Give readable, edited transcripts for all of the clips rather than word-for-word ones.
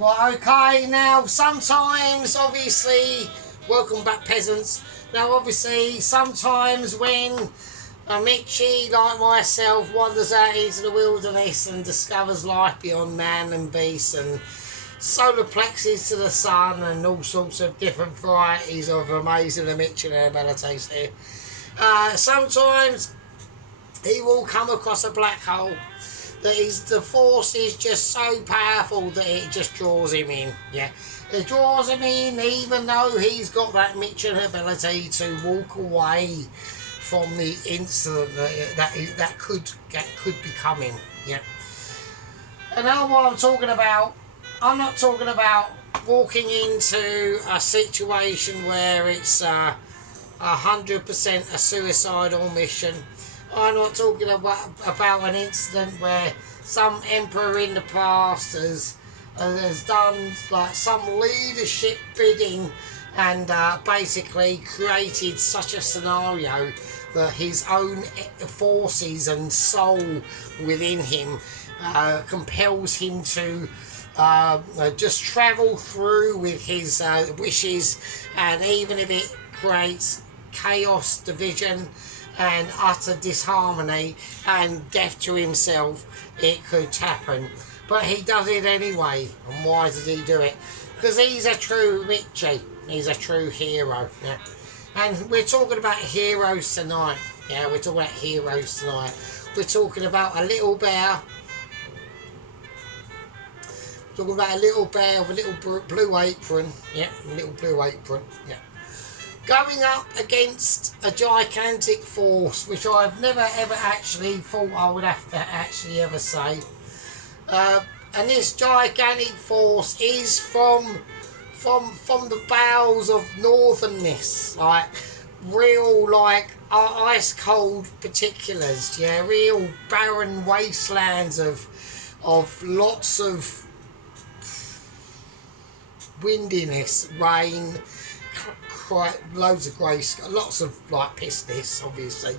Right, okay, now sometimes, obviously, welcome back peasants. Now obviously, sometimes when a Mitchie like myself wanders out into the wilderness and discovers life beyond man and beast and solar plexus to the sun and all sorts of different varieties of amazing Mitchie abilities here. Sometimes he will come across a black hole that the force is just so powerful that it just draws him in. Yeah, it draws him in, even though he's got that Mitchell ability to walk away from the incident that could be coming. Yeah, and now what I'm talking about, I'm not talking about walking into a situation where it's 100% a suicidal mission. I'm not talking about an incident where some emperor in the past has done like some leadership bidding and basically created such a scenario that his own forces and soul within him compels him to just travel through with his wishes, and even if it creates chaos, division and utter disharmony and death to himself, it could happen. But he does it anyway. And why did he do it? Because he's a true Mitchie. He's a true hero. Yeah. And we're talking about heroes tonight. Yeah, we're talking about heroes tonight. We're talking about a little bear. We're talking about a little bear with a little blue apron. Yeah, a little blue apron. Yeah. Going up against a gigantic force, which I've never ever actually thought I would have to actually ever say. And this gigantic force is from the bowels of northernness, like real ice cold particulars, yeah, real barren wastelands of lots of windiness, rain, loads of grey, lots of like pissness, obviously,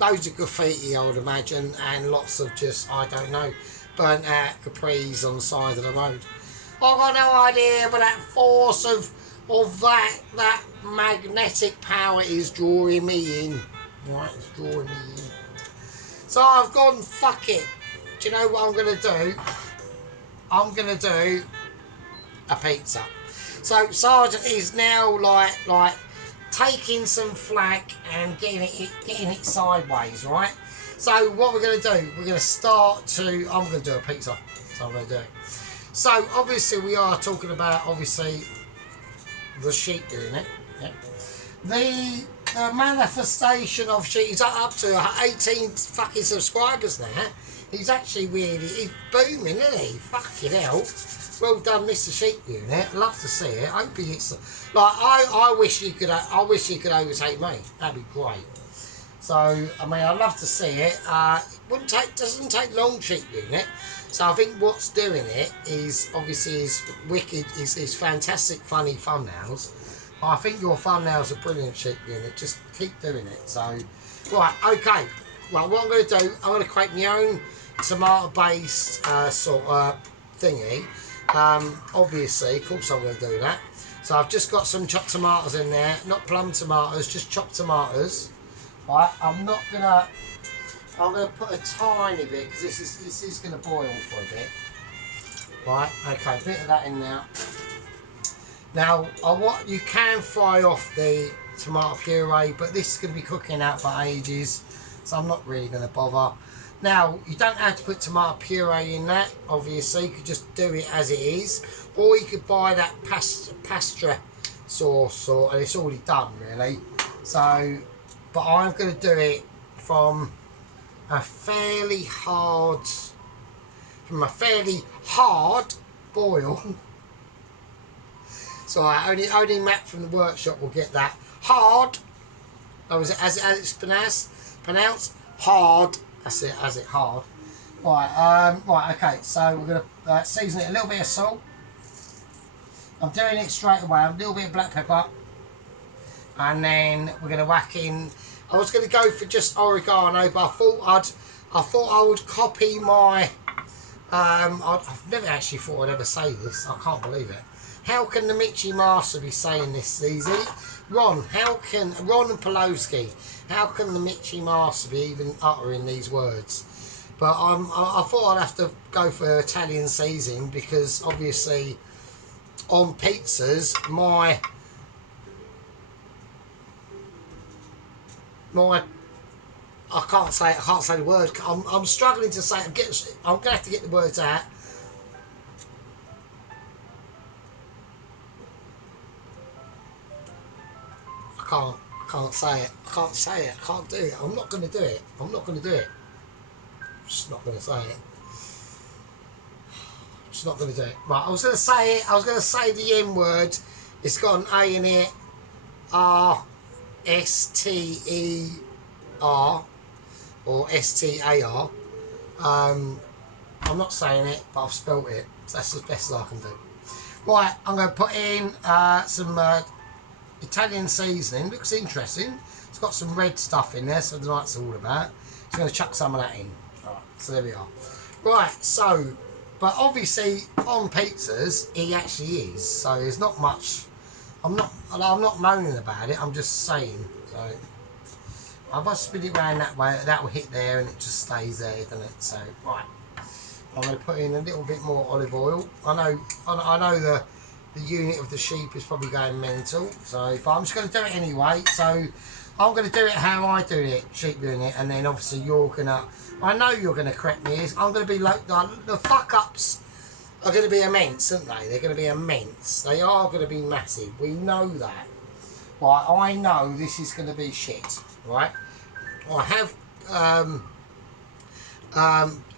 loads of graffiti I would imagine, and lots of just, I don't know, burnt out capris on the side of the road. I've got no idea, but that force of that magnetic power is drawing me in. Right, it's drawing me in. So I've gone, fuck it. Do you know what I'm going to do? I'm going to do a pizza. So Sergeant is now like taking some flack and getting it sideways, right? So what we're going to do, we're going to start to, I'm going to do a pizza. So I'm going to do it. So obviously we are talking about the sheep doing it. Yeah. The manifestation of sheep is up to 18 fucking subscribers now. He's actually he's booming, isn't he? Fucking hell. Well done, Mr. Sheep Unit. Love to see it. Hope he gets like I wish he could overtake me. That'd be great. So I mean, I'd love to see it. Doesn't take long, Sheep Unit. So I think what's doing it is obviously his fantastic, funny thumbnails. I think your thumbnails are brilliant, Sheep Unit. Just keep doing it. So right, okay. Well, what I'm going to do, I'm going to create my own tomato-based sort of thingy. Obviously, of course I'm going to do that. So I've just got some chopped tomatoes in there, not plum tomatoes, just chopped tomatoes. Right, I'm gonna put a tiny bit, because this is going to boil for a bit. Right, okay, a bit of that in now. Now, you can fry off the tomato puree, but this is going to be cooking out for ages, so I'm not really going to bother. Now, you don't have to put tomato puree in that, obviously. You could just do it as it is. Or you could buy that pasta sauce, and it's already done, really. So, but I'm going to do it from a fairly hard boil. So only Matt from the workshop will get that. Hard, as it's pronounced, hard. That's it, as it hard. Right, okay, so we're going to season it a little bit of salt. I'm doing it straight away, a little bit of black pepper. And then we're going to whack in, I was going to go for just oregano, but I thought I would copy my I've never actually thought I'd ever say this. I can't believe it. How can the Mitchie Master be saying this easy? Ron and Pelowski, how can the Mitchie Master be even uttering these words? But I thought I'd have to go for Italian seasoning because obviously on pizzas, my I can't say the word. I'm struggling to say it. I'm gonna have to get the words out. I can't say it. I can't say it. I can't do it. I'm not gonna do it. I'm I'm just not gonna say it. I'm just not gonna do it. Right, I was gonna say it. I was gonna say the N word. It's got an A in it. R-S-T-E-R or S-T-A-R. I'm not saying it, but I've spelt it. So that's as best as I can do. Right, I'm going to put in some Italian seasoning. Looks interesting. It's got some red stuff in there, so I don't know what it's all about. So I'm going to chuck some of that in. Right, so there we are. Right, so, but obviously on pizzas, he actually is. So there's not much. I'm not moaning about it. I'm just saying. So if I spin it around that way, that will hit there, and it just stays there, doesn't it? So right, I'm going to put in a little bit more olive oil. I know the unit of the sheep is probably going mental. So, but I'm just going to do it anyway. So I'm going to do it how I do it, sheep unit, and then obviously you're gonna. I know you're going to correct me. I'm going to be like the fuck ups. Are going to be immense, aren't they? They're going to be immense. They are going to be massive. We know that. Right, I know this is going to be shit. Right, I have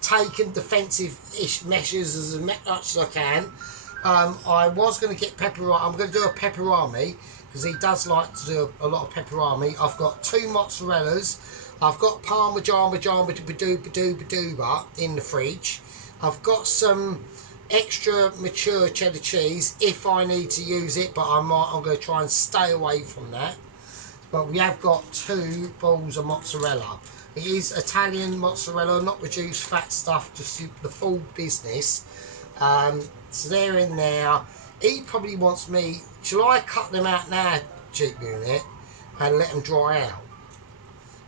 taken defensive-ish measures as much as I can. I was going to get pepperoni. I'm going to do a pepperoni because he does like to do a lot of pepperoni. I've got 2 mozzarellas. I've got Parmesan in the fridge. I've got some extra mature cheddar cheese if I need to use it, but I'm going to try and stay away from that. But we have got 2 balls of mozzarella. It is Italian mozzarella, not reduced fat stuff, just the full business. So they're in there. He probably wants me. Shall I cut them out now, cheap unit, and let them dry out?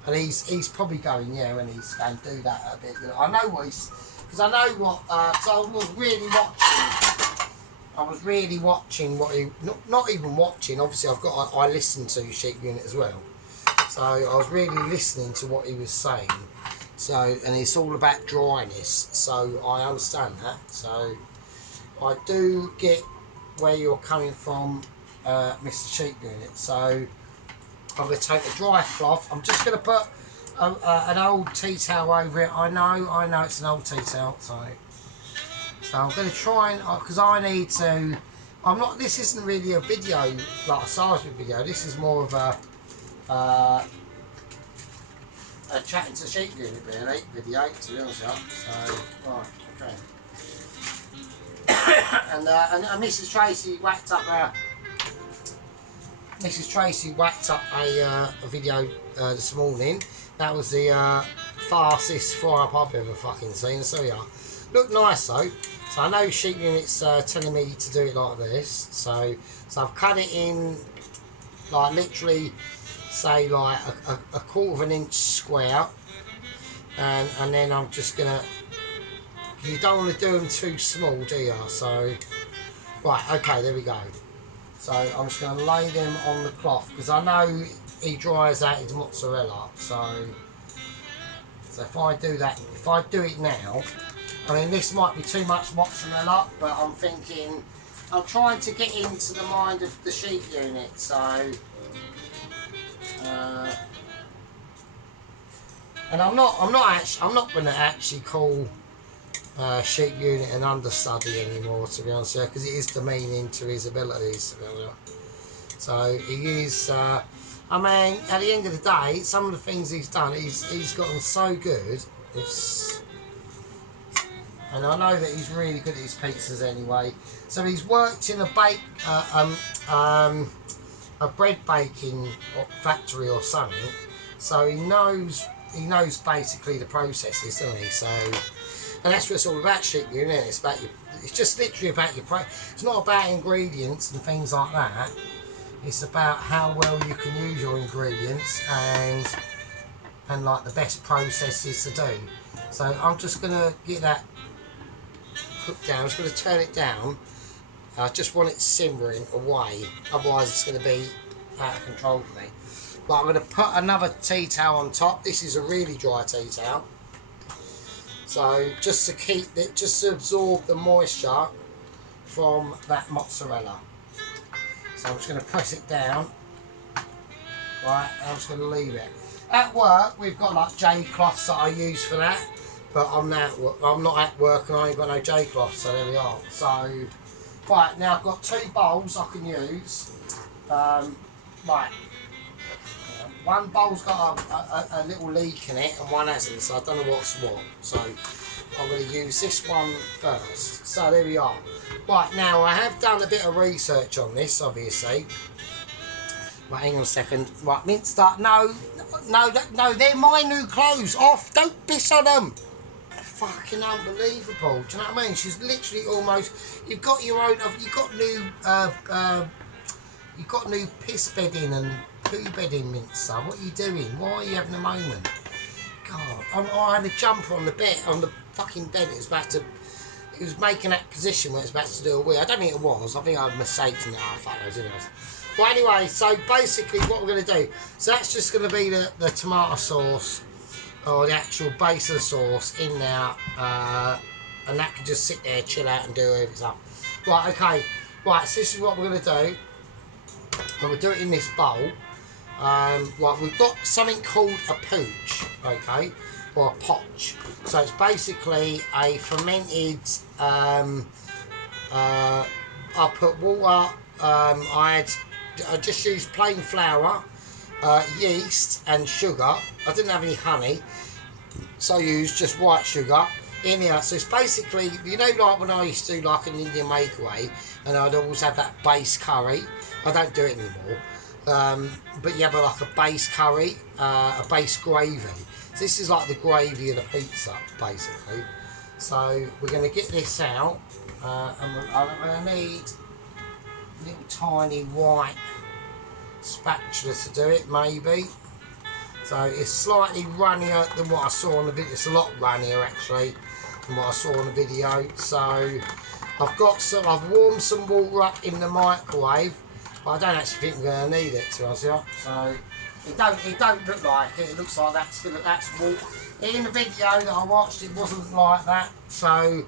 And he's probably going, yeah, and he's going to do that a bit. I know what he's. Because I know what, so I was really watching what he, not even watching, obviously I listen to Sheep Unit as well. So I was really listening to what he was saying. So, and it's all about dryness, so I understand that. So I do get where you're coming from, Mr. Sheep Unit. So I'm going to take a dry cloth, I'm just going to put an old tea towel over it. I know it's an old tea towel, so I'm going to try and, because I need to, this isn't really a video, like a sergeant video, this is more of a chatting to sheep unit really, video, to be honest with you. So, right, okay. and Mrs. Tracy whacked up a video this morning. That was the fastest fry-up I've ever fucking seen. So yeah, look nice though. So I know Sheep Unit's telling me to do it like this. So I've cut it in like literally, say like a 1/4 inch square, and then I'm just gonna. You don't want to do them too small, do you? So right, okay, there we go. So I'm just going to lay them on the cloth because I know he dries out his mozzarella. So if I do that, if I do it now, I mean this might be too much mozzarella, but I'm thinking, I'm trying to get into the mind of the sheep unit. So and I'm not going to actually call Sheep Unit an understudy anymore, to be honest, because it is demeaning to his abilities, to be honest. So he is. I mean, at the end of the day, some of the things he's done, he's gotten so good. And I know that he's really good at his pizzas anyway. So he's worked in a bread baking factory or something. So he knows basically the processes, doesn't he? So. And that's what it's all about, sheep union, isn't it? It's about your, it's just literally about your it's not about ingredients and things like that. It's about how well you can use your ingredients and like the best processes to do. So I'm just gonna get that cooked down. I'm just gonna turn it down. I just want it simmering away, otherwise it's gonna be out of control for me. But I'm gonna put another tea towel on top. This is a really dry tea towel. So just to keep it, just to absorb the moisture from that mozzarella. So I'm just going to press it down, right, and I'm just going to leave it. At work, we've got like J cloths that I use for that, but I'm not at work and I ain't got no J cloths, so there we are. So, right, now I've got 2 bowls I can use. Right, one bowl's got a little leak in it and one hasn't, so I don't know what's what. So I'm going to use this one first. So there we are. Right, now I have done a bit of research on this, obviously. Right, hang on a second. Right, Minster, no, they're my new clothes. Off, don't piss on them. Fucking unbelievable. Do you know what I mean? She's literally almost. You've got your own. You've got new piss bedding and poo bedding, Minster. What are you doing? Why are you having a moment? God, I had a jumper on the bed, on the fucking bed. It was making that position where it's about to do a wee. I don't think it was. I think I mistaken it. Oh, fuck those, anyways. Well, anyway, so basically what we're going to do, so that's just going to be the tomato sauce, or the actual base of the sauce in there, and that can just sit there, chill out and do everything stuff. Right, okay, right, so this is what we're going to do. And we'll do it in this bowl. Right, we've got something called a pooch, okay, or a potch. So it's basically a fermented, I put water, I just used plain flour, yeast and sugar. I didn't have any honey, so I used just white sugar in here. So it's basically, you know, like when I used to do like an Indian makeaway, and I'd always have that base curry. I don't do it anymore. But you have like a base curry, a base gravy. So this is like the gravy of the pizza, basically. So we're going to get this out, and I'm going to need a little tiny white spatula to do it, maybe. So it's slightly runnier than what I saw on the video. It's a lot runnier actually than what I saw on the video. So I've warmed some water up in the microwave. I don't actually think we're going to need it, to be honest with you. So it don't look like it. It looks like that's water. In the video that I watched, it wasn't like that. So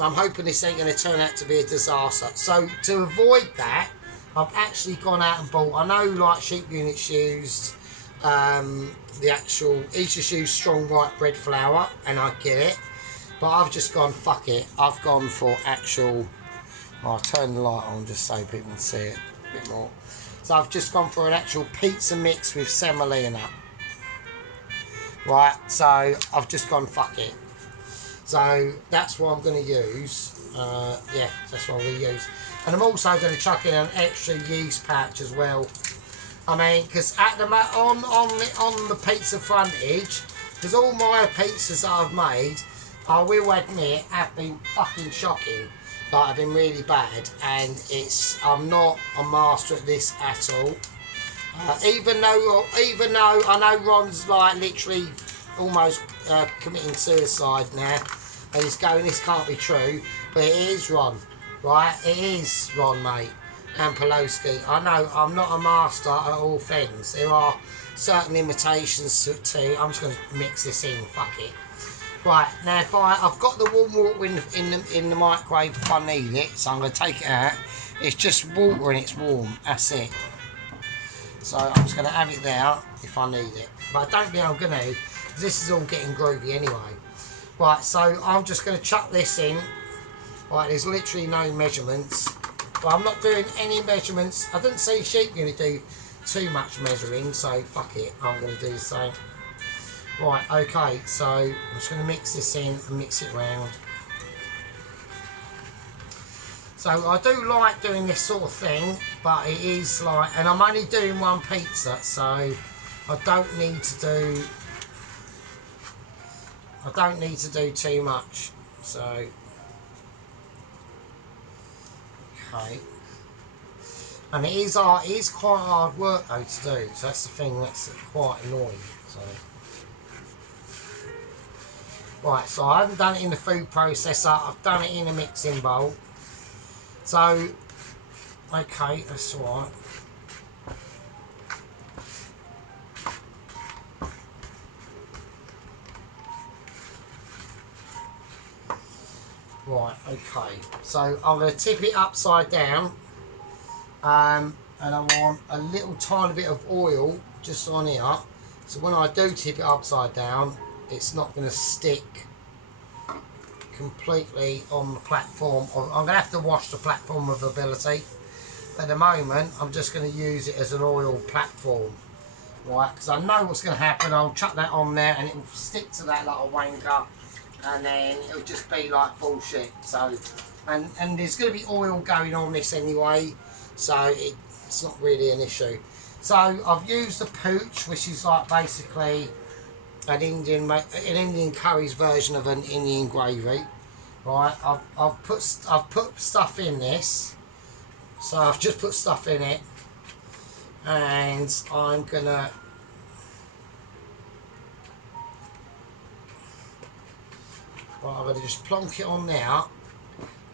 I'm hoping this ain't going to turn out to be a disaster. So to avoid that, I've actually gone out and bought. I know like sheep units used the actual. Each just used strong white bread flour, and I get it. But I've just gone fuck it. I've gone for actual. I'll turn the light on just so people can see it a bit more. So I've just gone for an actual pizza mix with semolina. Right, so I've just gone fuck it. So that's what I'm going to use. Yeah, that's what I'm going to use. And I'm also going to chuck in an extra yeast patch as well. I mean, because at the on the pizza frontage, because all my pizzas that I've made, I will admit, have been fucking shocking. Like, I've been really bad, and I'm not a master at this at all. Even though I know Ron's like literally almost committing suicide now, and he's going, this can't be true, but it is Ron, right? It is Ron, mate, and Pelosi. I know I'm not a master at all things. There are certain limitations to I'm just going to mix this in. Fuck it. Right, now if I've got the warm water in the microwave if I need it, so I'm going to take it out. It's just water and it's warm, that's it. So I'm just going to have it there if I need it. But I don't think I'm going to, because this is all getting groovy anyway. Right, so I'm just going to chuck this in. Right, there's literally no measurements. But I'm not doing any measurements. I didn't see sheep going to do too much measuring, so fuck it, I'm going to do the same. Right, okay, so I'm just going to mix this in and mix it round. So I do like doing this sort of thing, but it is like, and I'm only doing one pizza, so I don't need to do I don't need to do too much. So, okay. And it is quite hard work though to do. So that's the thing that's quite annoying. So. Right, so I haven't done it in the food processor, I've done it in a mixing bowl. So, okay, that's alright. Right, okay. So I'm going to tip it upside down. And I want a little tiny bit of oil just on here. So when I do tip it upside down, it's not going to stick completely on the platform. I'm going to have to wash the platform with ability. At the moment, I'm just going to use it as an oil platform. Right, because I know what's going to happen. I'll chuck that on there and it will stick to that like a wanker. And then it'll just be like bullshit. So, and there's going to be oil going on this anyway. So it's not really an issue. So I've used the pooch, which is like basically an Indian curry's version of an Indian gravy, right? I've put stuff in this, so I've just put stuff in it, and I'm gonna just plonk it on now,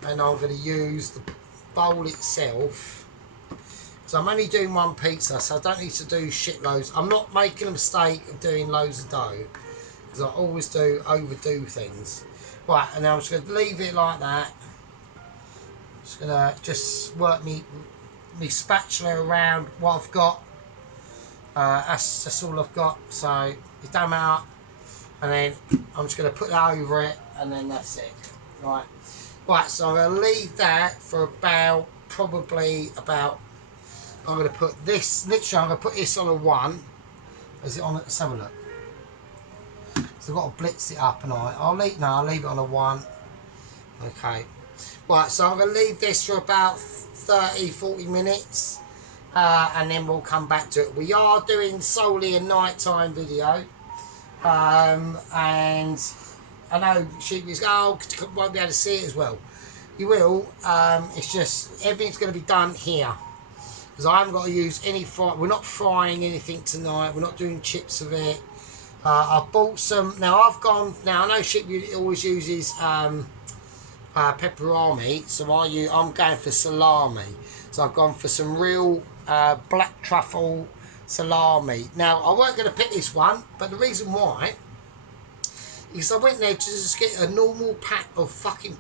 and I'm gonna use the bowl itself. So I'm only doing one pizza, so I don't need to do shitloads. I'm not making a mistake of doing loads of dough, because I always do overdo things. Right, and now I'm just going to leave it like that. Just going to work me spatula around what I've got. That's all I've got, so you don't matter. And then I'm just going to put that over it, and then that's it. Right, so I'm going to leave that for probably about. I'm going to put this, literally I'm going to put this on a 1. Is it on, let's have a look. So I've got to blitz it up and I'll leave it on a 1. Okay. Right, so I'm going to leave this for about 30-40 minutes. And then we'll come back to it. We are doing solely a nighttime video. And I know sheepies go, oh, won't be able to see it as well. You will, it's just, everything's going to be done here. Because I haven't got to use any fry. We're not frying anything tonight. We're not doing chips of it. I've bought some. Now I know Shipy always uses pepperoni, so I'm going for salami. So I've gone for some real black truffle salami. Now I weren't going to pick this one, but the reason why is I went there to just get a normal pack of fucking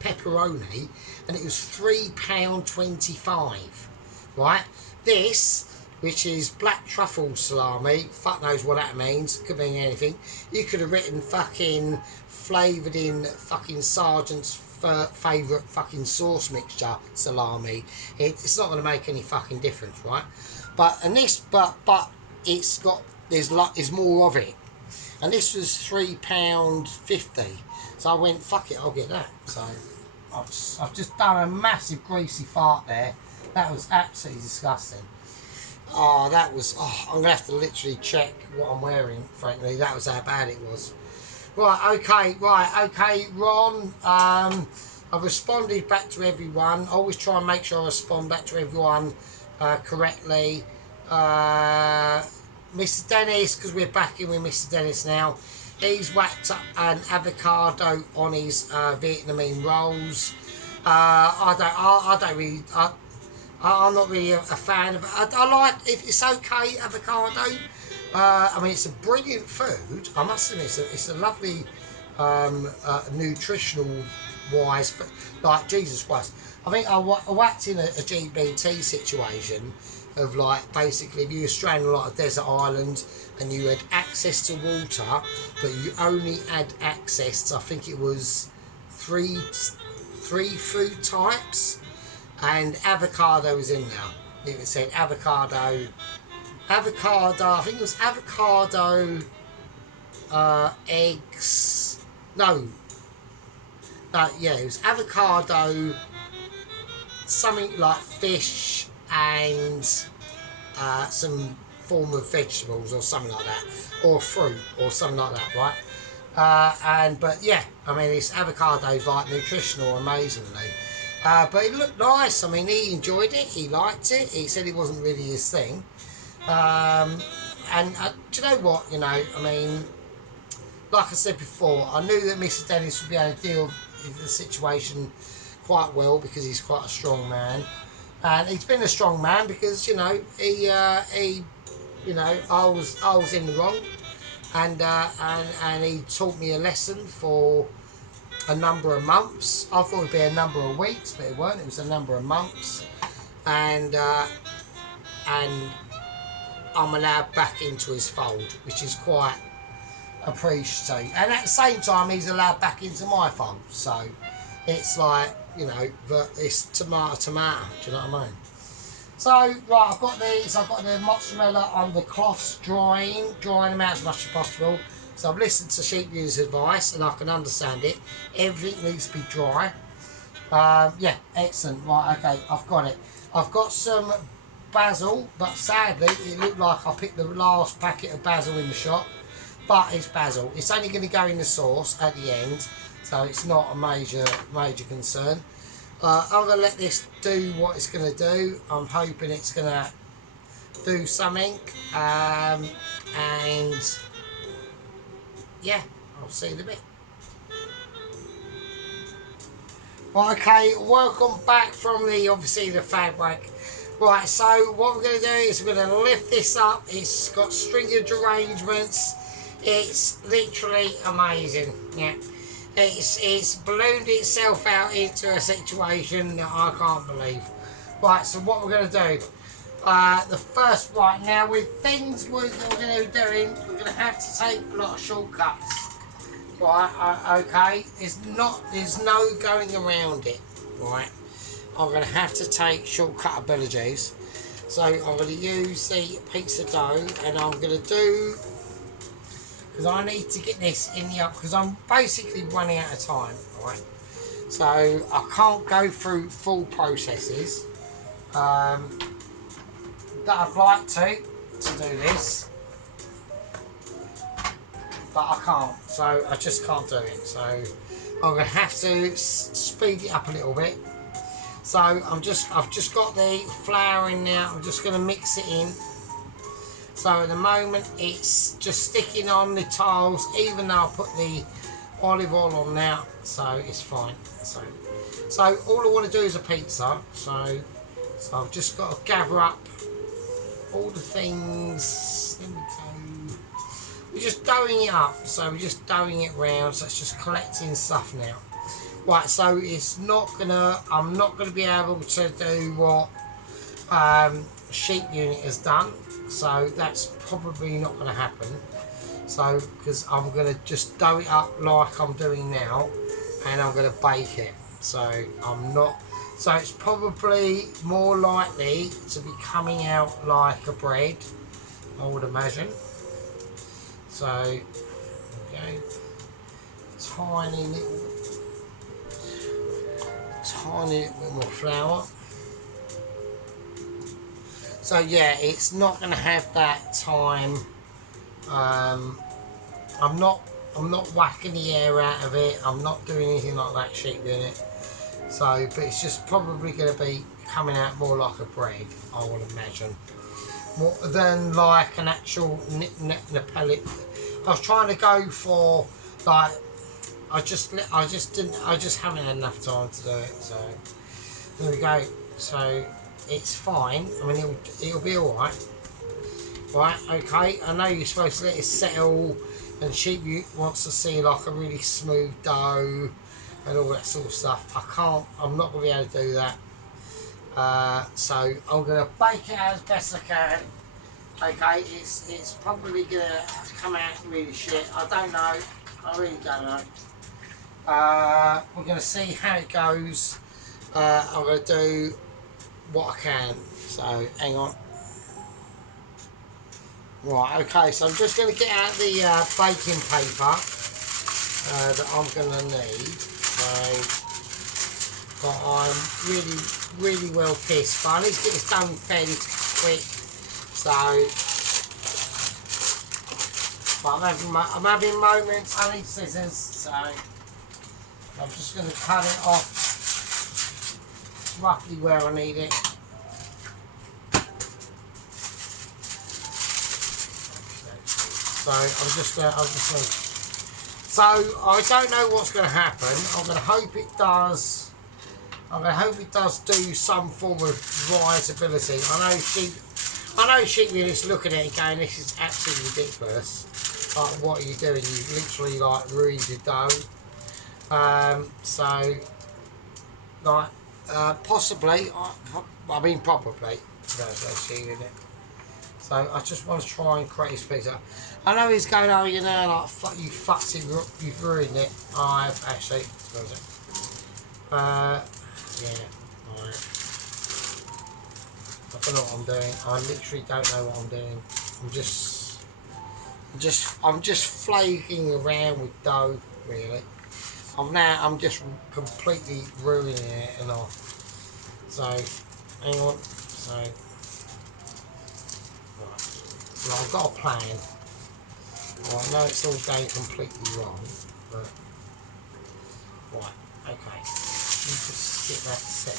pepperoni, and it was £3.25. Right, this, which is black truffle salami, fuck knows what that means, could mean anything. You could have written fucking flavoured in fucking Sergeant's favourite fucking sauce mixture salami. It's not going to make any fucking difference, right? But it's got, there's more of it. And this was £3.50. So I went, fuck it, I'll get that. So I've just done a massive greasy fart there. That was absolutely disgusting. I'm going to have to literally check what I'm wearing, frankly. That was how bad it was. Right, okay, Ron. I've responded back to everyone. I always try and make sure I respond back to everyone correctly. Mr. Dennis, because we're back in with Mr. Dennis now, he's whacked up an avocado on his Vietnamese rolls. I'm not really a fan of it. I like, if it's okay, avocado. I mean, it's a brilliant food. I must admit, it's a lovely nutritional wise, like, Jesus Christ. I think I whacked in a GBT situation of, like, basically if you were stranded on like a desert island and you had access to water, but you only had access to, I think it was three food types. And avocado was in there. It said avocado, I think it was avocado, eggs, it was avocado, something like fish and some form of vegetables or something like that, or fruit or something like that, right? But yeah, I mean, this avocado's like nutritional amazingly. But it looked nice. I mean, he enjoyed it. He liked it. He said it wasn't really his thing. And do you know what? You know, I mean, like I said before, I knew that Mr. Dennis would be able to deal with the situation quite well because he's quite a strong man, and he's been a strong man because you know he you know I was in the wrong, and he taught me a lesson for a number of months. I thought it'd be a number of weeks, but it weren't. It was a number of months, and I'm allowed back into his fold, which is quite appreciative. And at the same time, he's allowed back into my fold. So it's like, you know, but it's tomato. Do you know what I mean? So right, I've got these. I've got the mozzarella on the cloths drying them out as much as possible. So I've listened to sheep users' advice, and I can understand it. Everything needs to be dry. Yeah, excellent. Right, okay, I've got it. I've got some basil, but sadly it looked like I picked the last packet of basil in the shop. But it's basil. It's only going to go in the sauce at the end, so it's not a major concern. I'm going to let this do what it's going to do. I'm hoping it's going to do something, and yeah, I'll see you in a bit. Right, okay, welcome back from obviously the fabric. Right, so what we're going to do is we're going to lift this up. It's got stringed arrangements. It's literally amazing. Yeah, it's ballooned itself out into a situation that I can't believe. Right, so what we're going to do, the first, right now with things we're going to be doing, we're going to have to take a lot of shortcuts. Right, okay, there's no going around it. Right, I'm going to have to take shortcut abilities. So I'm going to use the pizza dough, and I'm going to do, because I need to get this in the oven, because I'm basically running out of time, right? So I can't go through full processes that I'd like to do this, but I can't, so I just can't do it. So I'm going to have to speed it up a little bit. So I've just got the flour in now. I'm just going to mix it in. So at the moment it's just sticking on the tiles, even though I put the olive oil on now, so it's fine. So all I want to do is a pizza. So I've just got to gather up all the things. There we go. We're just doughing it up. So we're just doughing it round. So it's just collecting stuff now. Right. So I'm not gonna be able to do what Sheep Unit has done. So that's probably not going to happen. So because I'm going to just dough it up like I'm doing now, and I'm going to bake it. So So it's probably more likely to be coming out like a bread, I would imagine. So okay, tiny little more flour. So yeah, it's not going to have that time. I'm not whacking the air out of it. I'm not doing anything like that Sheep Unit. So, but it's just probably going to be coming out more like a bread, I would imagine, more than like an actual pellet. I was trying to go for like I just haven't had enough time to do it. So there we go. So it's fine. I mean, it'll be all right. Right, okay. I know you're supposed to let it settle, and Sheep wants to see like a really smooth dough and all that sort of stuff. I'm not going to be able to do that. So I'm going to bake it as best I can. Okay, it's probably going to come out really shit. I don't know. I really don't know. We're going to see how it goes. I'm going to do what I can. So hang on. Right, okay, so I'm just going to get out the baking paper that I'm going to need. So, but I'm really well pissed. But I need to get this done fairly quick. So But I'm having moments. I need scissors, so I'm just going to cut it off roughly where I need it. So I'm just going to. So I don't know what's going to happen. I'm going to hope it does. I'm going to hope it does do some form of riseability. I know sheep units looking at it going, this is absolutely ridiculous. Like, what are you doing? You've literally like ruined your dough. So, like, possibly, I mean probably, there's sheep in it. So I just want to try and create this pizza. I know he's going, oh, you know, like, fuck, you fucked it, you've ruined it. I've actually, yeah, right. I don't know what I'm doing. I literally don't know what I'm doing. I'm just flaking around with dough, really. I'm just completely ruining it and all. So, hang on. So, right. Well, I've got a plan. Well, I know it's all going completely wrong, but right, okay. Let me just get that set.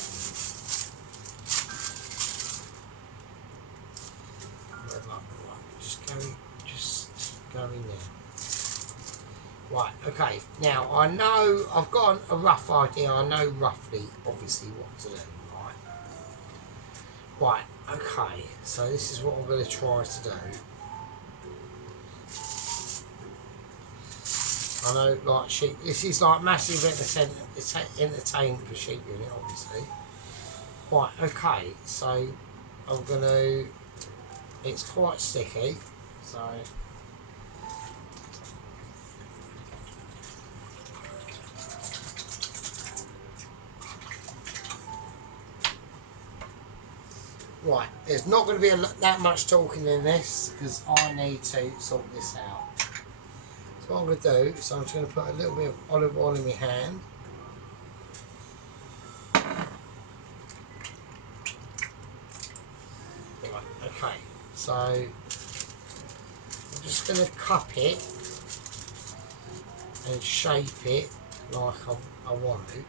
Just go in there. Right, okay. Now I know I've got a rough idea. I know roughly, obviously, what to do. Right, okay. So this is what I'm going to try to do. I know, like sheep. This is like massive entertainment for sheep unit, obviously. Right, okay. So I'm going to. It's quite sticky, so. Right, there's not going to be that much talking in this because I need to sort this out. So what I'm going to do is I'm just going to put a little bit of olive oil in my hand. Right, okay, so I'm just going to cup it and shape it like I want to.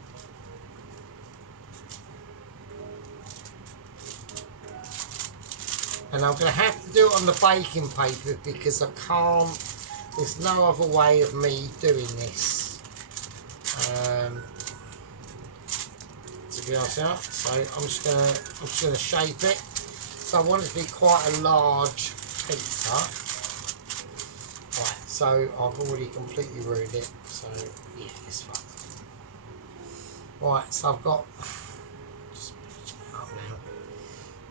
And I'm going to have to do it on the baking paper because I can't, there's no other way of me doing this. To be honest, so I'm just going to shape it. So I want it to be quite a large pizza. Right, so I've already completely ruined it. So yeah, it's fine. Right, so I've got.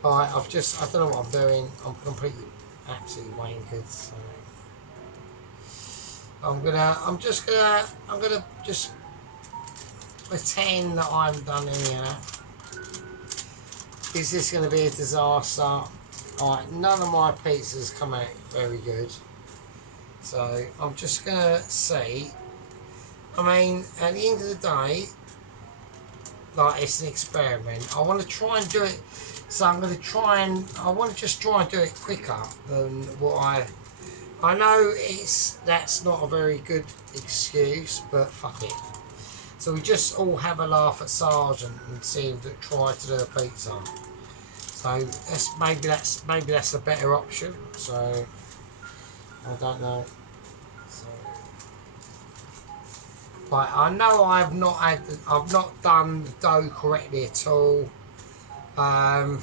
Alright, I don't know what I'm doing. I'm completely, absolutely wankered. So I'm gonna just pretend that I'm done here. Is this gonna be a disaster? Alright, none of my pizzas come out very good. So I'm just gonna see. I mean, at the end of the day, like, it's an experiment. I want to try and do it. So I'm going to I want to just try and do it quicker than what I know that's not a very good excuse, but fuck it. So we just all have a laugh at Sergeant and see him try to do a pizza. So maybe that's a better option. So I don't know. So, but I know I've not done the dough correctly at all. I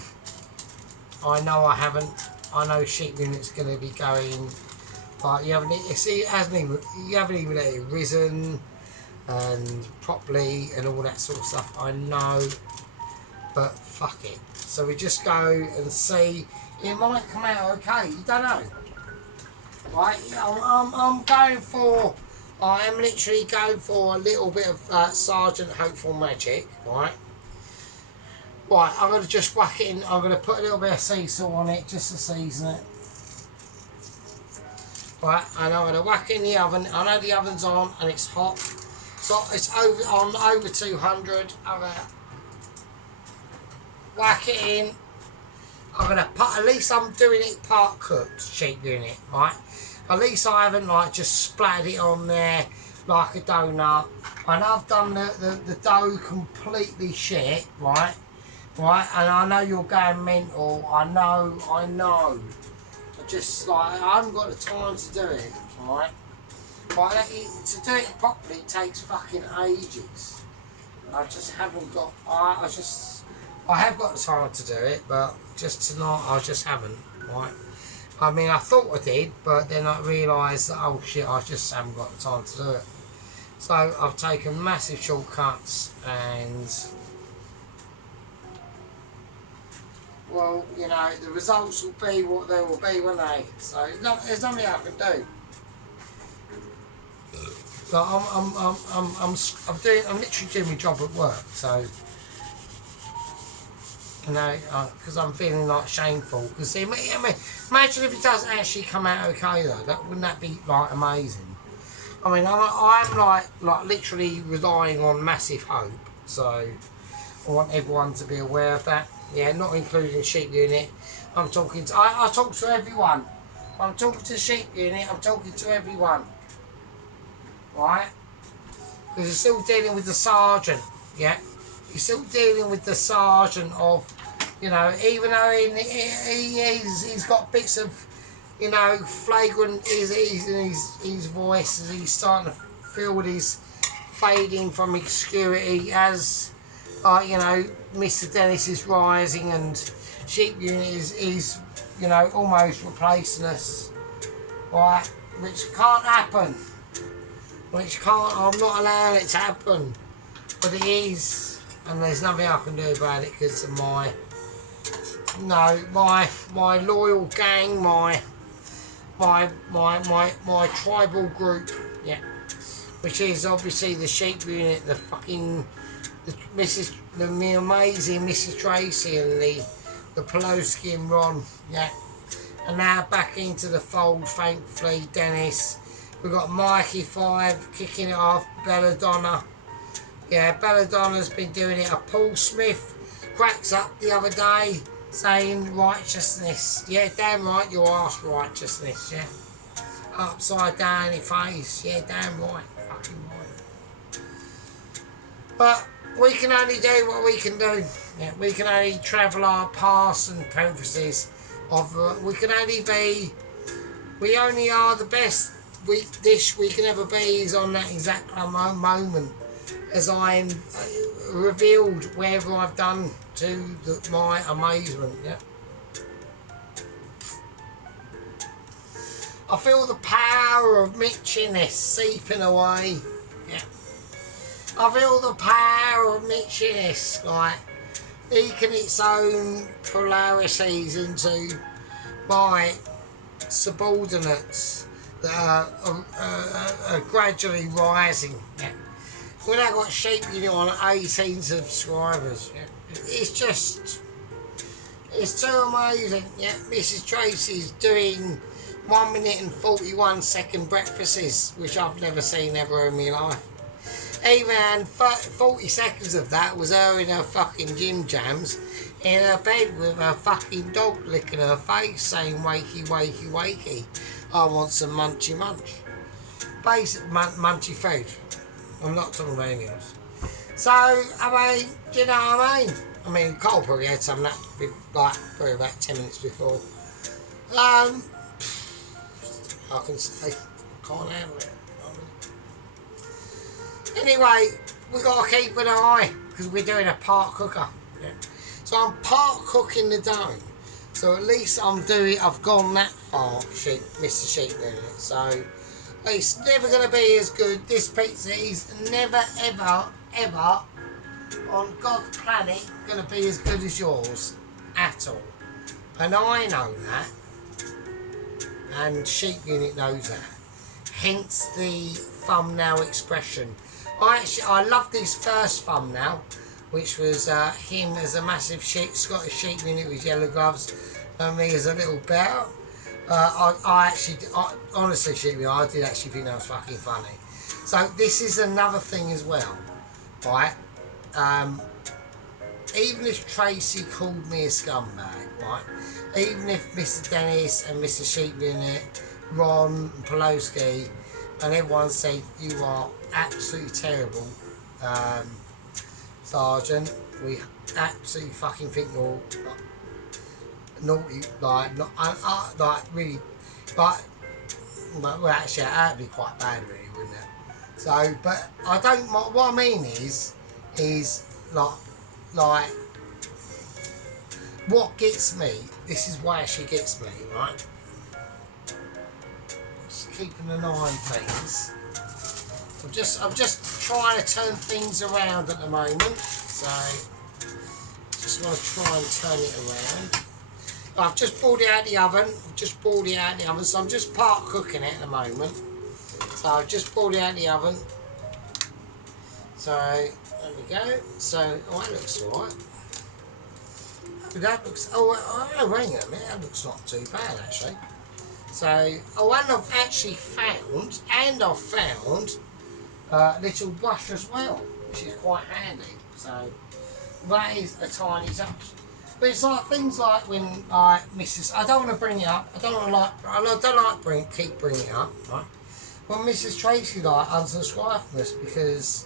know I haven't. I know sheep unit's going to be going, but you haven't even let it risen and properly and all that sort of stuff. I know, but fuck it. So we just go and see. It might come out okay. You don't know, right? I'm going for. I am literally going for a little bit of Sergeant Hopeful magic, right? Right, I'm going to just whack it in. I'm going to put a little bit of sea salt on it just to season it. Right, and I'm going to whack it in the oven. I know the oven's on and it's hot. So it's over 200. I'm going to whack it in. I'm going to put, at least I'm doing it part cooked, sheep unit, right? At least I haven't like just splattered it on there like a donut. And I've done the dough completely shit, right? Right, and I know you're going mental. I know. I just like I haven't got the time to do it, right? But to do it properly takes fucking ages. I just haven't got. I have got the time to do it, but just tonight I just haven't, right? I mean, I thought I did, but then I realised that, oh shit, I just haven't got the time to do it. So I've taken massive shortcuts and, well, you know, the results will be what they will be, won't they? So there's nothing I can do. So I'm literally doing my job at work, so, you know, because I'm feeling like shameful. Because I mean, imagine if it does actually come out okay though. Wouldn't that be like amazing? I mean, I'm like literally relying on massive hope. So I want everyone to be aware of that. Yeah, not including sheep unit. I'm talking to. I talk to everyone. I'm talking to sheep unit. I'm talking to everyone. Right? Because you're still dealing with the sergeant. Yeah. You're still dealing with the sergeant of, you know, even though he's got bits of, you know, flagrant his voice as he's starting to feel with his fading from obscurity as, you know, Mr. Dennis is rising and sheep unit is you know, almost replacing us, right? Which can't happen. I'm not allowing it to happen, but it is, and there's nothing I can do about it because of my loyal gang, my tribal group, yeah, which is obviously the sheep unit, the amazing Mrs. Tracy and the Pelosi and Ron, yeah, and now back into the fold, thankfully, Dennis. We've got Mikey 5 kicking it off, Belladonna. Yeah, Belladonna's been doing it. Paul Smith cracks up the other day saying righteousness. Yeah, damn right, you asked righteousness, yeah. Upside down in your face. Yeah, damn right. Fucking right. But we can only do what we can do. Yeah, we can only travel our past and parentheses of we only are the best dish we can ever be is on that exact moment as I revealed wherever I've done to my amazement. Yeah, I feel the power of Mitchiness seeping away. Yeah, I feel the power of Mitchiness like leaking its own polarities into my subordinates that are gradually rising. Yeah. When I got sheep unit on 18 subscribers, yeah. It's too amazing. Yeah, Mrs. Tracy's doing 1 minute and 41 second breakfasts, which I've never seen ever in my life. Even 40 seconds of that was her in her fucking gym jams in her bed with her fucking dog licking her face saying wakey wakey wakey, I want some munchy munch. Basic munchy food. I'm not talking about anything else. So, I mean, do you know what I mean? I mean, Cole probably had some of that like probably about 10 minutes before. I can say, can't handle it. Anyway, we got to keep an eye because we're doing a part cooker. Yeah. So I'm part cooking the dough. So at least I've gone that far, Mr. Sheep Unit. So it's never going to be as good. This pizza is never, ever, ever on God's planet going to be as good as yours at all. And I know that. And Sheep Unit knows that. Hence the thumbnail expression. I loved his first thumbnail, which was him as a massive Scottish sheep unit with yellow gloves, and me as a little bear. Honestly, sheep unit, I did actually think that was fucking funny. So this is another thing as well, right? Even if Tracy called me a scumbag, right? Even if Mr. Dennis and Mr. Sheep Unit Ron and Pelosi, and everyone said you are absolutely terrible, Sergeant. We absolutely fucking think you're naughty, like not, like really, but well, actually, that'd be quite bad, really, wouldn't it? So, but I don't. What I mean is like what gets me. This is why she gets me, right? Just keeping an eye on things. I'm just trying to turn things around at the moment. So, just want to try and turn it around. I've just pulled it out of the oven. So I'm just part cooking it at the moment. So I've just pulled it out of the oven. So there we go. So that looks alright. That looks. Oh, wait a minute. That looks not too bad actually. So and I've actually found, little brush as well, which is quite handy. So that is a tiny touch. But it's like things like when Mrs. I don't want to bring it up. I don't like keep bringing it up. Right? When Mrs. Tracy unsubscribed from us because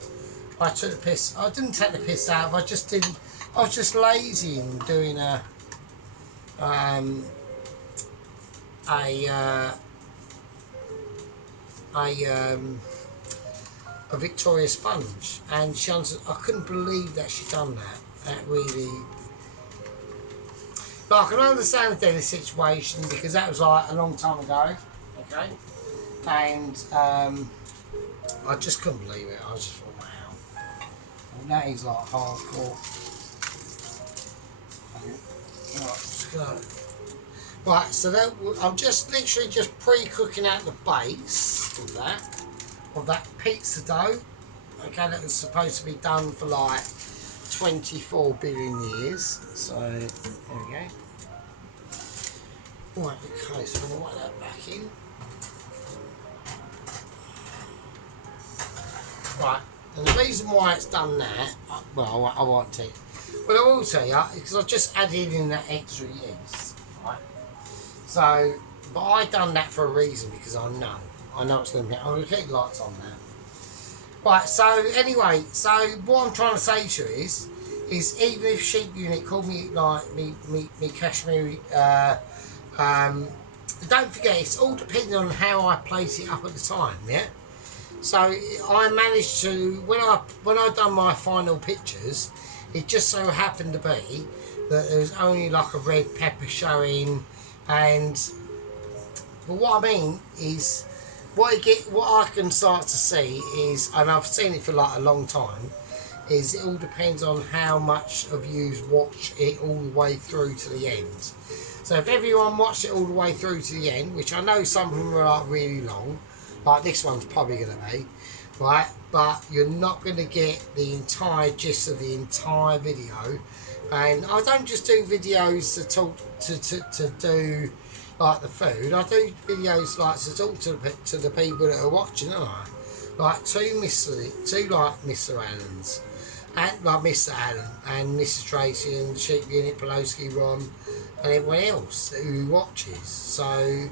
I took the piss. I didn't take the piss out. I was just lazy in doing a Victoria sponge, and I couldn't believe that she'd done that. That really. But I can understand the Dennis situation because that was like a long time ago, okay? And I just couldn't believe it. I just thought, wow, and that is like hardcore. Right, so that I'm just literally just pre-cooking out the base of that pizza dough. Okay, that was supposed to be done for like 24 billion years. So there we go. Right, okay, so I'm gonna whack that back in. Right, and the reason why it's done that, well, I won't tell you. But I will tell you, because I've just added in that extra yeast, right? So, but I done that for a reason because I know it's going to be. I'm going to keep the lights on now. Right. So anyway, so what I'm trying to say to you is even if Sheep Unit called me like me Kashmiri, don't forget it's all depending on how I place it up at the time. Yeah. So I managed to when I done my final pictures, it just so happened to be that there was only like a red pepper showing. But what I mean is, what I can start to see is, and I've seen it for like a long time, is it all depends on how much of you watch it all the way through to the end. So if everyone watched it all the way through to the end, which I know some of them are like really long, like this one's probably going to be, right? But you're not going to get the entire gist of the entire video. And I don't just do videos to talk to do like the food. I do videos like to talk to the people that are watching, don't I? Like two like Mr. Allen's, and like Mr. Allen and Mrs. Tracy and Sheep Unit, Pelosi, Ron, and everyone else who watches. So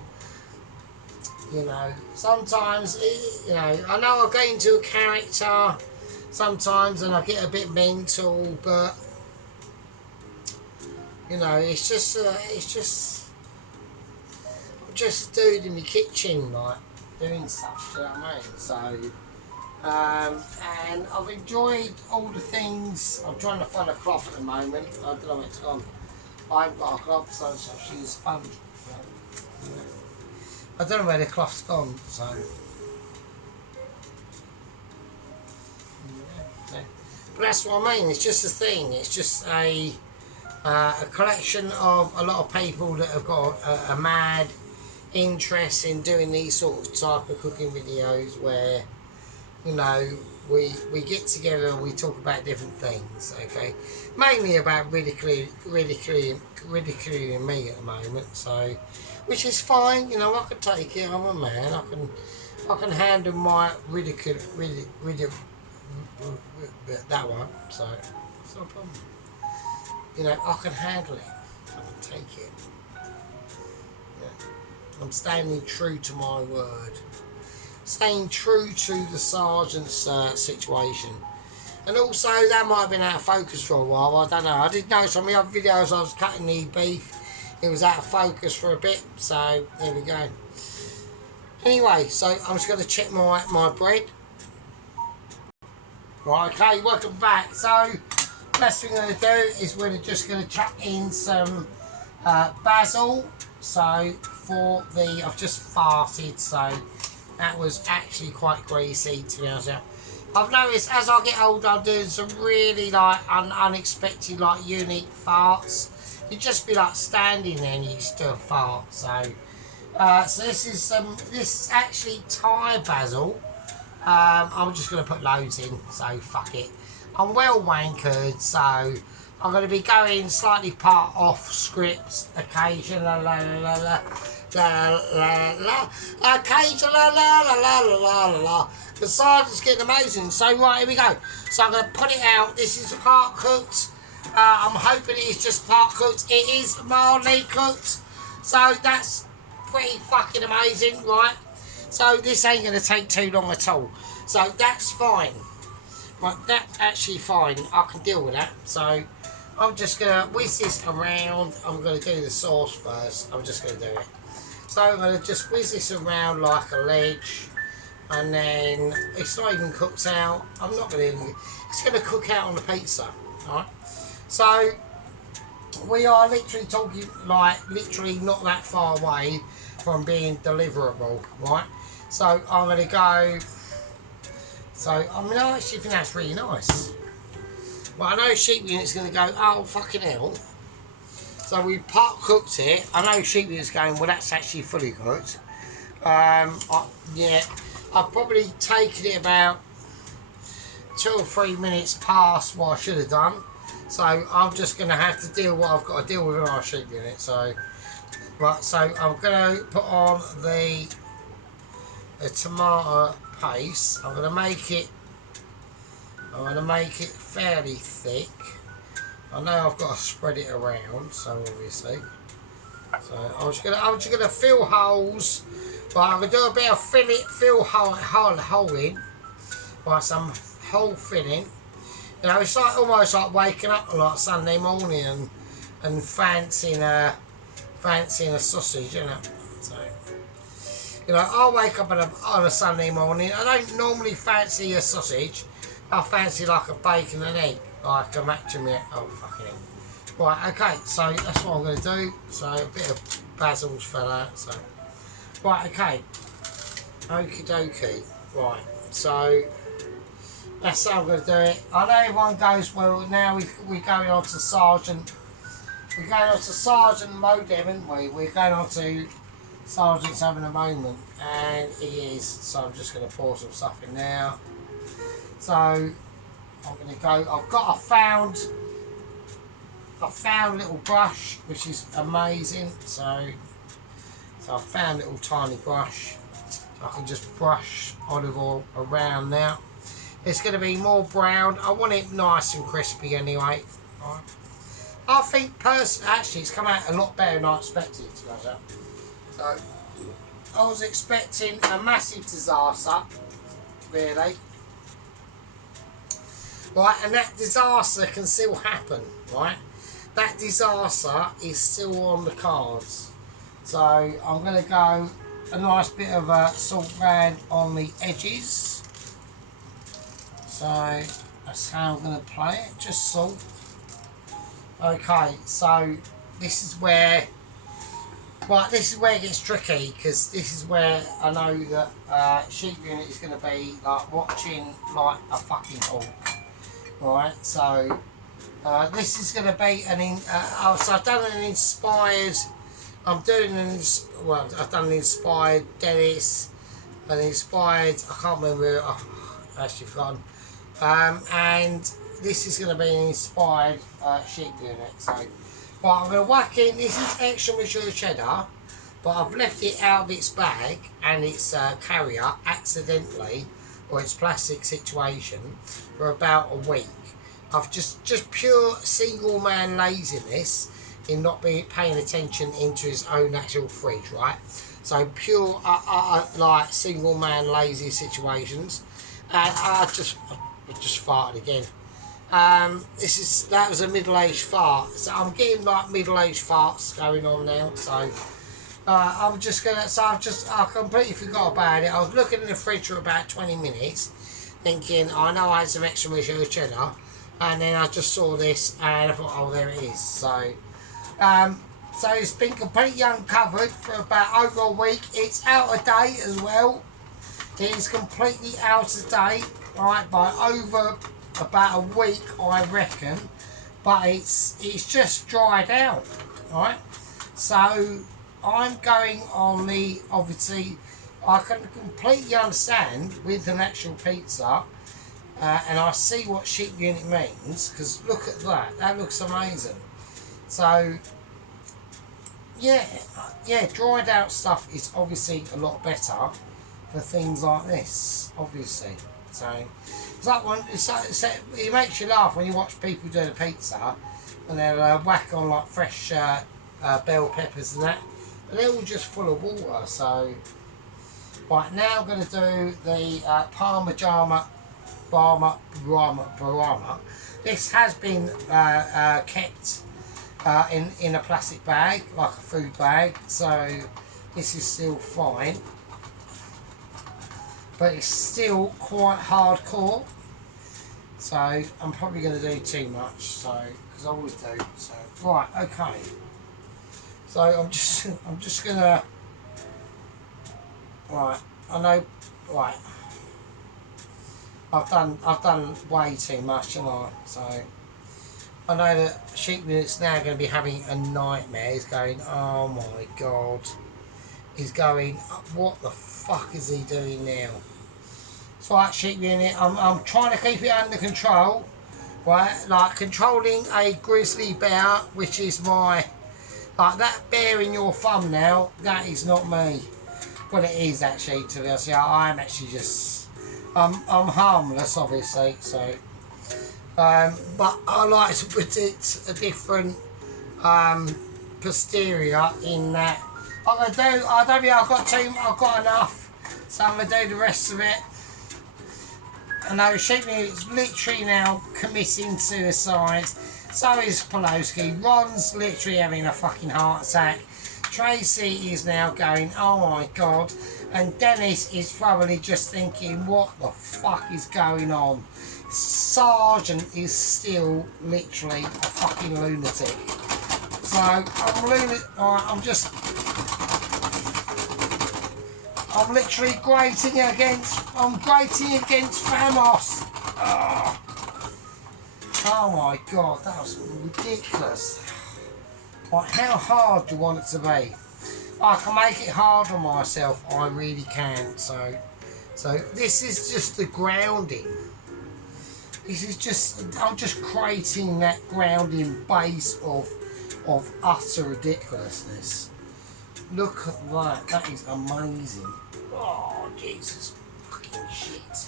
you know, sometimes I know I get into a character sometimes and I get a bit mental, but. You know, it's just I'm just a dude in the kitchen, like, doing stuff, do you know what I mean? So, and I've enjoyed all the things. I'm trying to find a cloth at the moment. I don't know where it's gone. I haven't got a cloth, so I've just used a sponge. So, I don't know where the cloth's gone, so. Yeah. But that's what I mean, it's just a thing. It's just a collection of a lot of people that have got a mad interest in doing these sort of type of cooking videos where, you know, we get together and we talk about different things, okay? Mainly about ridiculing me at the moment, so, which is fine, you know, I can take it, I'm a man, I can handle my ridicule that one, so it's no problem. You know, I can handle it. I can take it. Yeah. I'm standing true to my word. Staying true to the sergeant's situation. And also, that might have been out of focus for a while, I don't know. I did notice on the other videos I was cutting the beef, it was out of focus for a bit, so there we go. Anyway, so I'm just going to check my bread. Right, okay, welcome back. So, first thing I'm going to do is we're just going to chuck in some basil. So, for the, I've just farted, so that was actually quite greasy, to be honest with you. I've noticed as I get older, I'm doing some really like unexpected, like unique farts. You'd just be like standing there and you just do a fart. So, so this is actually Thai basil. I'm just going to put loads in, so fuck it. I'm well wankered, so I'm going to be going slightly part off script occasionally. The sergeant's getting amazing. So right, here we go. So I'm going to put it out. This is part cooked. I'm hoping it is just part cooked. It is mildly cooked. So that's pretty fucking amazing, right? So this ain't going to take too long at all. So that's fine. Right, that's actually fine. I can deal with that. So I'm just going to whiz this around. I'm going to do the sauce first. I'm just going to do it. So I'm going to just whiz this around like a ledge. And then it's not even cooked out. I'm not going to... It's going to cook out on the pizza. Alright. So we are literally talking like literally not that far away from being deliverable. Right. So I'm going to go... So I mean, I actually think that's really nice. But I know sheep unit's going to go, oh fucking hell. So we part cooked it. I know sheep unit's going, well that's actually fully cooked. Yeah, I've probably taken it about 2 or 3 minutes past what I should have done. So I'm just going to have to deal what I've got to deal with in our sheep unit. So, right, so I'm going to put on the tomato paste. I'm going to make it fairly thick. I know I've got to spread it around, so obviously. So I'm just gonna fill holes, but I'm gonna do a bit of fill hole in, like some hole filling. You know, it's like almost like waking up on like Sunday morning and fancying a sausage, you know. So, you know, I'll wake up on a Sunday morning. I don't normally fancy a sausage. I fancy like a bacon and egg, like a match and oh fucking hell. Right, okay, so that's what I'm going to do. So a bit of basil's fell out. So right, okay, okie dokie. Right, so that's how I'm going to do it. I know everyone goes, well, now we're going on to Sergeant. We're going on to Sergeant Modem, aren't we? We're going on to Sergeant's having a moment, and he is. So I'm just going to pour some stuff in now. So I'm going to go. I found a little brush, which is amazing. So I found a little tiny brush. So I can just brush olive oil around now. It's going to be more brown. I want it nice and crispy anyway. Right. I think personally, actually, it's come out a lot better than I expected. So I was expecting a massive disaster, really. Right, and that disaster can still happen, right? That disaster is still on the cards. So I'm going to go a nice bit of salt around on the edges. So that's how I'm going to play it, just salt. Okay, so this is where, right, this is where it gets tricky, because this is where I know that sheep unit is going to be like watching like a fucking hawk. Right, so this is going to be so I've done an inspired, I've done an inspired Dennis, an inspired, I can't remember, I've actually forgotten, and this is going to be an inspired sheep unit. So, right, I'm going to whack in, this is extra mature cheddar, but I've left it out of its bag and its carrier accidentally, or its plastic situation, for about a week. I've just pure single man laziness in not paying attention into his own actual fridge, right? So pure, like single man lazy situations. And I just farted again. That was a middle-aged fart. So I'm getting like middle-aged farts going on now. So I'm just gonna. So I completely forgot about it. I was looking in the fridge for about 20 minutes, thinking I know I had some extra mature cheddar, and then I just saw this and I thought, oh, there it is. So it's been completely uncovered for about over a week. It's out of date as well. It is completely out of date, right, by over about a week, I reckon. But it's just dried out, right? So I'm going on the, obviously, I can completely understand with an actual pizza, and I see what sheep unit means, because look at that. That looks amazing. So yeah, dried out stuff is obviously a lot better for things like this, obviously. So it's like one. It makes you laugh when you watch people do the pizza, and they'll whack on like fresh bell peppers and that, and they're all just full of water. So right now, I'm going to do the Parmigiana Brama. This has been kept in a plastic bag, like a food bag, so this is still fine, but it's still quite hardcore, so I'm probably going to do too much, so because I always do. So right, okay, so I'm just gonna, right, I know, right, I've done way too much, and so I know that sheep unit's now going to be having a nightmare. He's going, oh my god. He's going, what the fuck is he doing now? So right, sheep unit, I'm trying to keep it under control. Right, like controlling a grizzly bear, which is my, like that bear in your thumb now, that is not me. Well, it is actually, to be honest. I am actually just, I'm harmless, obviously, so. But I like to predict a different posterior in that I don't think I've got enough, so I'm gonna do the rest of it. I know sheep is literally now committing suicide. So is Poloski. Ron's literally having a fucking heart attack. Tracy is now going, oh my god, and Dennis is probably just thinking, what the fuck is going on? Sergeant is still literally a fucking lunatic. So I'm literally grating against Thanos. Oh my god, that was ridiculous. Like, how hard do you want it to be? I can make it hard on myself, I really can. So this is just the grounding. This is just, I'm just creating that grounding base of utter ridiculousness. Look at that, that is amazing. Oh, Jesus fucking shit.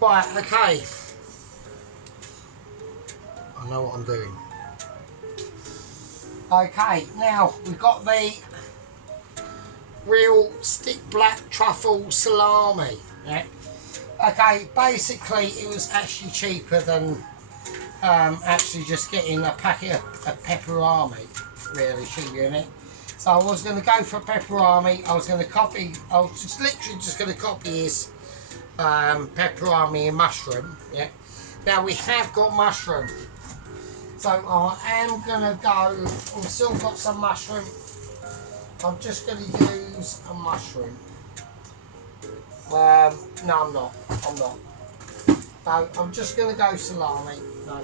Right, okay. I know what I'm doing. Okay, now we've got the real stick black truffle salami. Yeah. Okay, basically it was actually cheaper than actually just getting a packet of pepperami, really, sheep unit. So I was going to go for pepperami. I was literally just going to copy his pepperami and mushroom. Yeah. Now we have got mushroom. So I am going to go, we've still got some mushroom. I'm just going to use a mushroom. No, I'm not. No, I'm just going to go salami. No.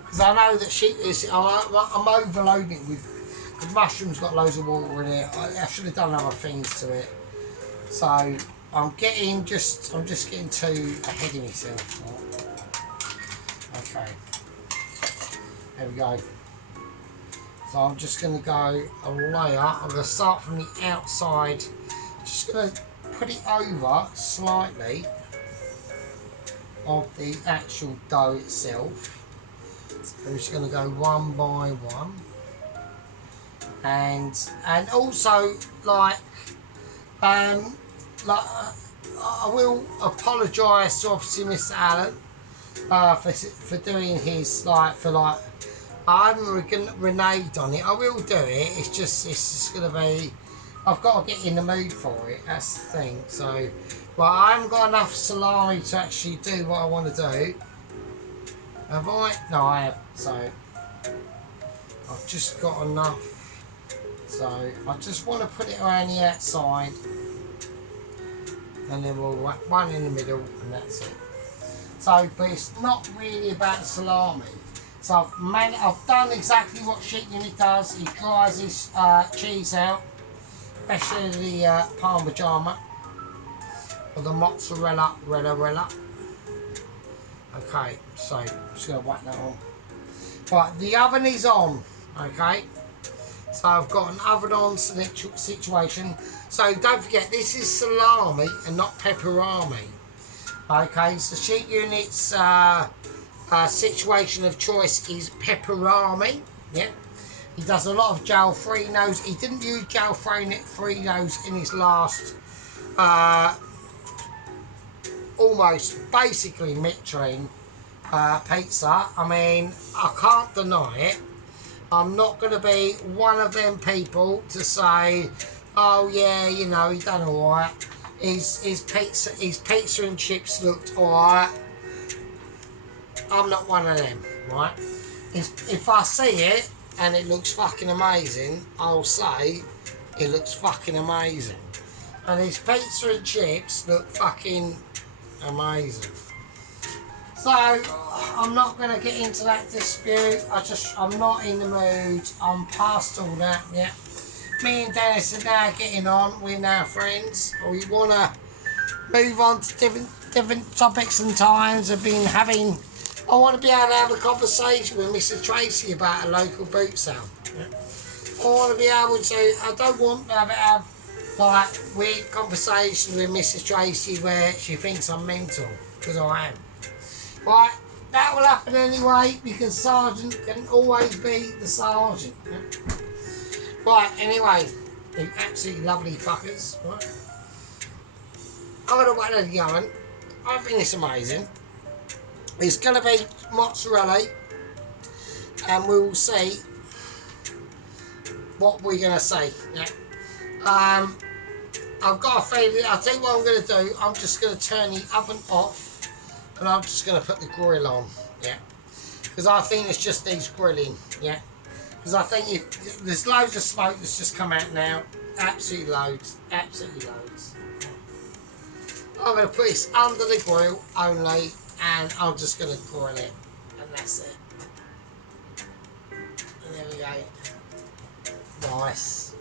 Because I know that sheep is, I'm overloading with, the mushroom's got loads of water in it. I should have done other things to it. So I'm just getting too ahead of myself. Okay. There we go. So I'm just going to go a layer. I'm going to start from the outside. Just going to put it over slightly of the actual dough itself. So I'm just going to go one by one. and also like um, I will apologise to obviously Mr. Allen for doing his I haven't reneged on it. I will do it. It's just gonna be. I've got to get in the mood for it. That's the thing. So, but I haven't got enough salami to actually do what I want to do. Have I? No, I have. So I've just got enough. So I just want to put it around the outside, and then we'll whack one in the middle, and that's it. So, but it's not really about salami. So I've done exactly what sheet unit does. He dries his cheese out, especially the Parmigiana or the mozzarella, rella. Okay, so I'm just going to whack that on. Right, the oven is on, okay. So I've got an oven on situation. So don't forget, this is salami and not pepperami. Okay, so sheet unit's situation of choice is pepperami. Yeah, he does a lot of Jalfrinos. He didn't use Jalfrinos in his last almost basically Michelin pizza. I mean, I can't deny it. I'm not going to be one of them people to say, oh yeah, you know, he done alright. His pizza and chips looked alright. I'm not one of them, right? If I see it and it looks fucking amazing, I'll say it looks fucking amazing. And his pizza and chips look fucking amazing. So I'm not going to get into that dispute. I'm not in the mood. I'm past all that. Yeah. Me and Dennis are now getting on. We're now friends. We want to move on to different topics and times. I want to be able to have a conversation with Mr. Tracy about a local boot sale. Yeah. I want to be able to. I don't want to have like weird conversations with Mrs. Tracy where she thinks I'm mental, because I am. Right, that will happen anyway, because Sergeant can always be the Sergeant. Yeah? Right, anyway, you absolutely lovely fuckers. Right, I'm going to whack it going. I think it's amazing. It's going to be mozzarella, and we will see what we're going to say. Yeah. I've got a feeling. I'll tell you what I'm going to do. I'm just going to turn the oven off, and I'm just going to put the grill on. Yeah, because I think it just needs grilling. Yeah, because I think if there's loads of smoke that's just come out now. Absolutely loads. Absolutely loads. I'm going to put this under the grill only. And I'm just going to grill it, and that's it. And there we go. Nice.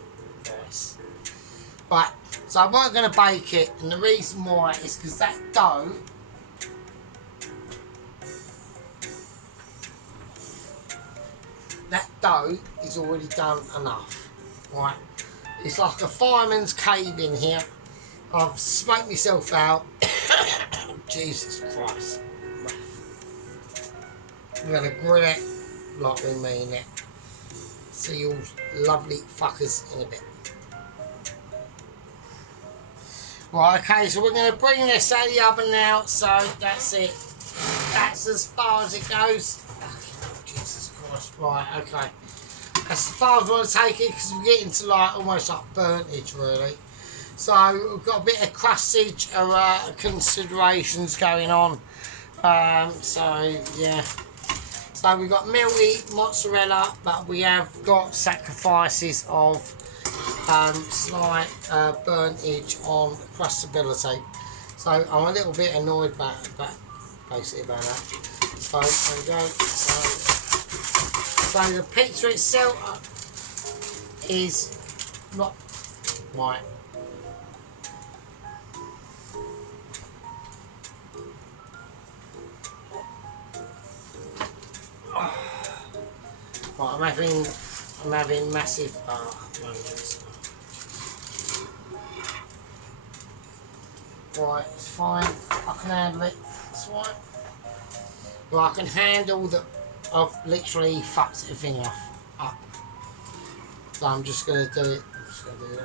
Right, so I'm not going to bake it, and the reason why is because that dough is already done enough. Right, it's like a fireman's cave in here. I've smoked myself out. Jesus Christ. We're going to grill it like we mean it. See you lovely fuckers in a bit. Right, okay, so we're going to bring this out of the oven now. So that's it. That's as far as it goes. Fucking Jesus Christ. Right, okay. That's as far as I want to take it, because we're getting to like almost like burnt-age really. So we've got a bit of crustage considerations going on. So yeah. So we've got melty mozzarella, but we have got sacrifices of slight burnt-age on crustability. So I'm a little bit annoyed about basically about that. So there we go. So the pizza itself is not right. Right, I'm having massive moments. Right, it's fine. I can handle it. It's fine. Right, I can handle that. I've literally fucked everything up. So I'm just going to do it. I'm just going to do that.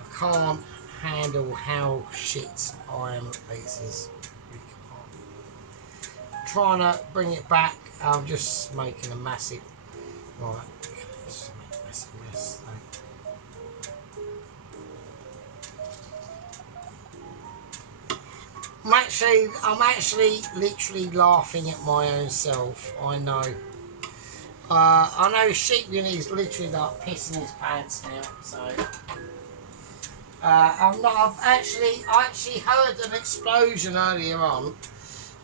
I can't handle how shit I am at pizzas. Trying to bring it back, I'm just making a massive, right, just make a massive mess. I'm actually literally laughing at my own self. I know. I know Sheep Unit is literally like pissing his pants now. So I actually heard an explosion earlier on.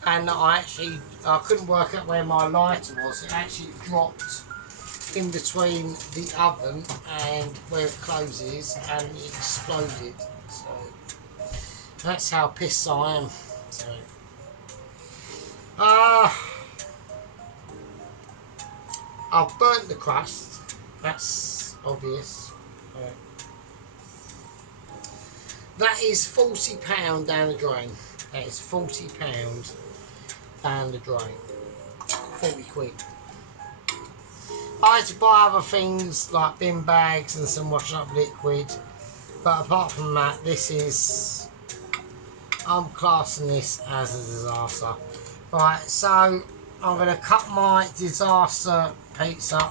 And I couldn't work out where my lighter was. It actually dropped in between the oven and where it closes, and it exploded. So that's how pissed I am. So I've burnt the crust. That's obvious. That is £40 down the drain. That is £40 down the drain. 40 quid. I had to buy other things like bin bags and some washing up liquid, but apart from that, I'm classing this as a disaster. Right, so I'm going to cut my disaster pizza.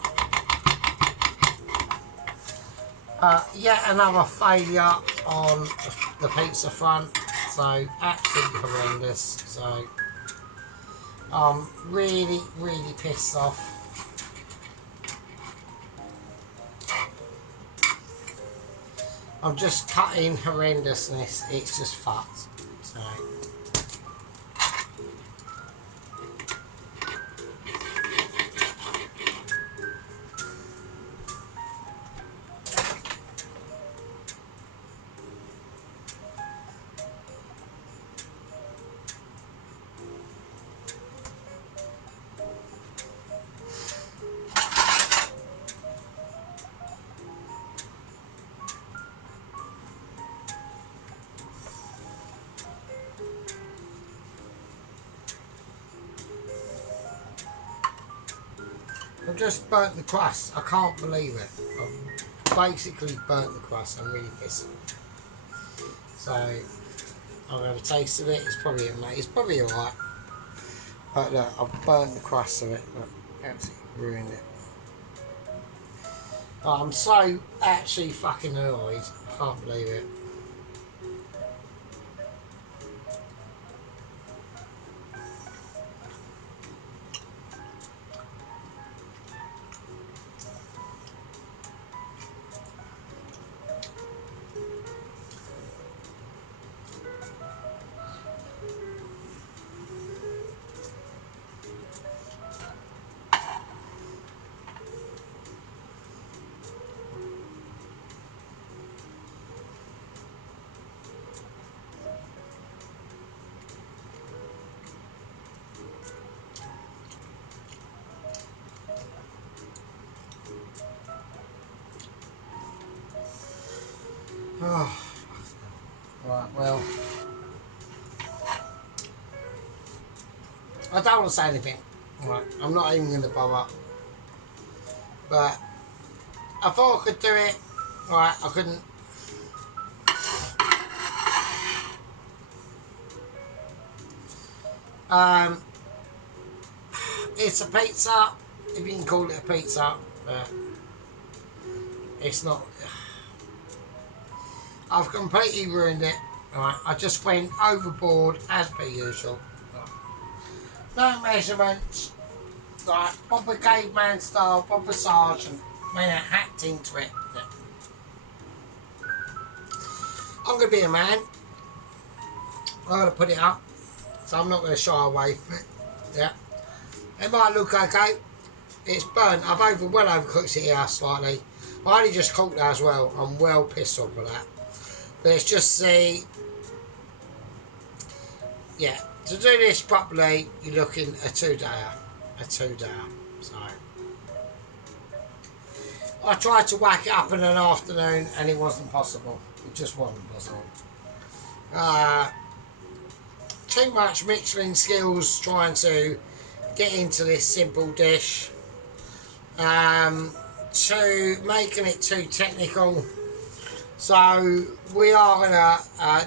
Yet another failure on the pizza front, so absolutely horrendous. So I'm really pissed off. I'm just cutting horrendousness. It's just fucked. So I've just burnt the crust. I can't believe it. I've basically burnt the crust. I'm really pissed. So I'm gonna have a taste of it. It's probably alright. But look, I've burnt the crust of it. Look, absolutely ruined it. I'm so actually fucking annoyed. I can't believe it. Oh, right, well, I don't want to say anything. Right, I'm not even going to bother. But I thought I could do it. Right, I couldn't. It's a pizza, if you can call it a pizza, but it's not. I've completely ruined it. Right, I just went overboard as per usual. No measurements. Like proper caveman style, proper sergeant. Went out, hacked into it. Yeah. I'm gonna be a man. I'm gonna put it up, so I'm not gonna shy away from it. Yeah, it might look okay. It's burnt. I've well overcooked it here slightly. I only just cooked that as well. I'm well pissed off with that. But it's just yeah, to do this properly, you're looking a 2-dayer. So I tried to whack it up in an afternoon and it wasn't possible. It just wasn't possible. Too much Michelin skills trying to get into this simple dish. To making it too technical. So we are gonna,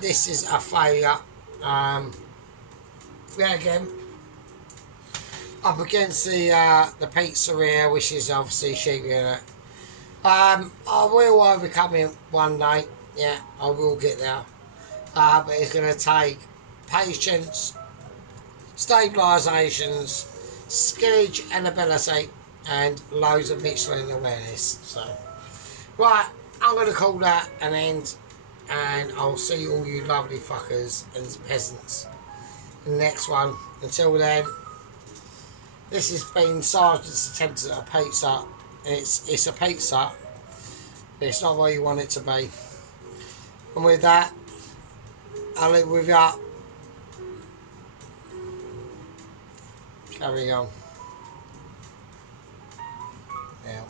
this is a failure. Yeah, again, up against the pizzeria, which is obviously cheaper in it. I will overcome it one day. Yeah, I will get there. But it's going to take patience, stabilisations, skillage and ability, and loads of Michelin awareness. So, right, I'm going to call that an end, and I'll see all you lovely fuckers and peasants in the next one. Until then, this has been Sergeant's attempt at a pizza. It's a pizza, but it's not what you want it to be. And with that, I'll leave with you. Carry on. Yeah.